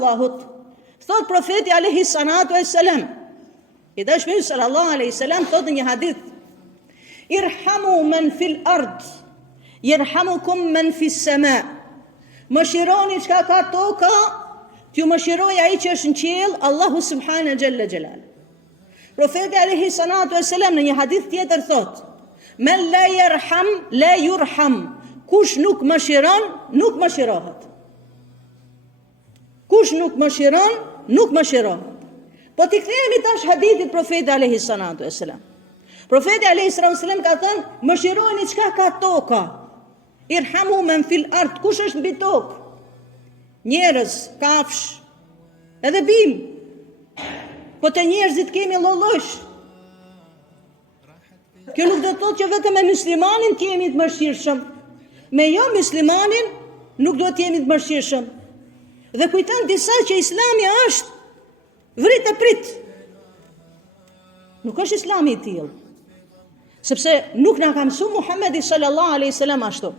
Allahut. Thot profeti alayhi salatu wassalam, i dashur sallallahu alaihi wasallam thot në një hadith: Irhamu man fil ard, yerhamukum man fis sama. Mëshironi çka ka toka, t'ju mëshiroj ai që është në qiell, Allahu subhanahu jalla jalal. Profeti alayhi salatu wassalam në një hadith tjetër thot: Men la yerham la yurham. Kush nuk mëshiron, nuk mëshirohet. Kush nuk mëshiron, nuk mëshirohet. Po t'i kthehemi tash hadithit profetit alayhi salatu wassalam. Profeti alayhi salatu wassalam ka thënë: mëshironi çka ka toka. Irhamu man fil ard. Kush është mbi tokë? Njerëz, kafsh, edhe bim. Po të njerëzit kemi lloj-lloj. Kjo nuk do të thotë që vetëm me muslimanin të jemi të mëshirshëm. Me jo muslimanin nuk do të jemi të mëshirshëm. Dhe kujton disa që Islami është vrit e prit. Nuk është Islami i tillë. Sepse nuk na ka mësuar Muhamedi sallallahu alaihi wasallam ashtu.